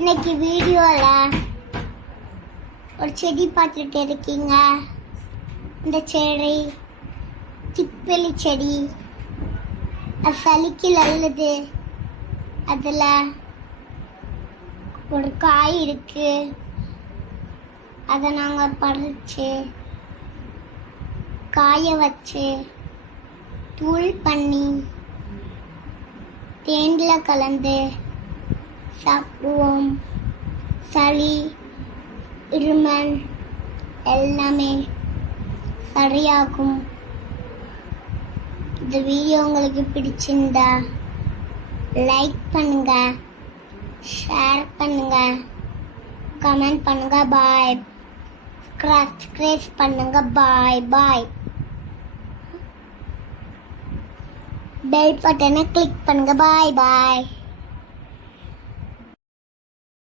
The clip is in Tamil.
இன்னைக்கு வீடியோல ஒரு செடி பார்த்துட்டு இருக்கீங்க. இந்த செடி திப்பலி செடி. அது சளிக்கு நல்லது. அதுல ஒரு காய் இருக்கு. அதை நாங்க பறிச்சு காய வச்சு தூள் பண்ணி தேன்ல கலந்து சாப்பிடுவோம். சளி, இருமல் எல்லாமே சரியாகும். இந்த வீடியோ உங்களுக்கு பிடிச்சிருந்தா லைக் பண்ணுங்க, ஷேர் பண்ணுங்க, கமெண்ட் பண்ணுங்க. பாய். சப்ஸ்கிரைப் பண்ணுங்க. பாய் பாய். பெல் பட்டனை கிளிக் பண்ணுங்க. பாய் பாய்.